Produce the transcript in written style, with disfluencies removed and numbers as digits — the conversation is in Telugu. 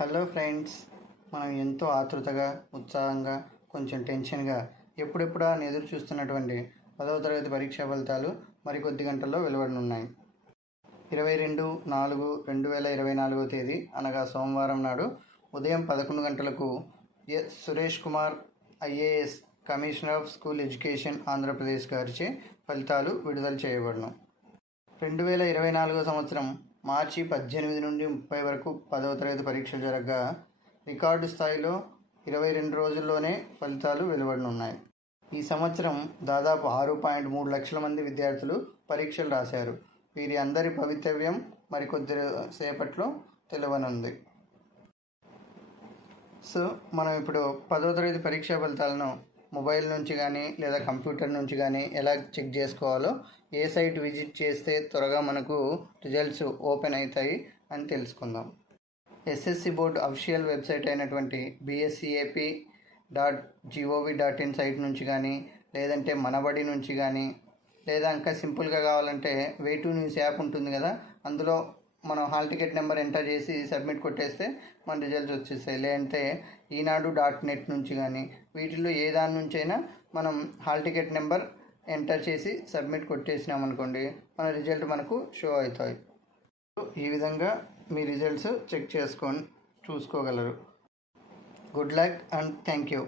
హలో ఫ్రెండ్స్, మనం ఎంతో ఆతృతగా, ఉత్సాహంగా, కొంచెం టెన్షన్గా ఎప్పుడెప్పుడా అని ఎదురు చూస్తున్నటువంటి 10వ తరగతి పరీక్షా ఫలితాలు మరికొద్ది గంటల్లో వెలువడనున్నాయి. 22/4/2024 తేదీ అనగా సోమవారం నాడు ఉదయం 11 గంటలకు S Suresh Kumar IAS commissioner of school education Andhra Pradesh గారిచే ఫలితాలు విడుదల చేయబడును. 2024 సంవత్సరం మార్చి 18 నుండి 30 వరకు 10వ తరగతి పరీక్షలు జరగగా రికార్డు స్థాయిలో 22 రోజుల్లోనే ఫలితాలు వెలువడనున్నాయి. ఈ సంవత్సరం దాదాపు 6.3 లక్షల మంది విద్యార్థులు పరీక్షలు రాశారు. వీరి అందరి భవితవ్యం మరికొద్ది సేపట్లో తెలవనుంది. సో మనం ఇప్పుడు 10వ తరగతి పరీక్షా ఫలితాలను మొబైల్ నుంచి కానీ లేదా కంప్యూటర్ నుంచి కానీ ఎలా చెక్ చేసుకోవాలో, ఏ సైట్ విజిట్ చేస్తే త్వరగా మనకు రిజల్ట్స్ ఓపెన్ అవుతాయి అని తెలుసుకుందాం. ఎస్ఎస్సి బోర్డు అఫీషియల్ వెబ్సైట్ అయినటువంటి bscap.gov.in సైట్ నుంచి కానీ, లేదంటే మనబడి నుంచి కానీ, లేదా ఇంకా సింపుల్గా కావాలంటే వే2 న్యూస్ యాప్ ఉంటుంది కదా, అందులో మనం హాల్ టికెట్ నెంబర్ ఎంటర్ చేసి సబ్మిట్ కొట్టేస్తే మన రిజల్ట్స్ వచ్చేస్తాయి. లేదంటే ఈనాడు.net నుంచి కానీ, వీటిల్లో ఏ దాని నుంచైనా మనం హాల్ టికెట్ నెంబర్ ఎంటర్ చేసి సబ్మిట్ కొట్టేసినామనుకోండి, మన రిజల్ట్ మనకు షో అవుతాయి. ఈ విధంగా మీ రిజల్ట్స్ చెక్ చూసుకోగలరు. Good luck and thank you.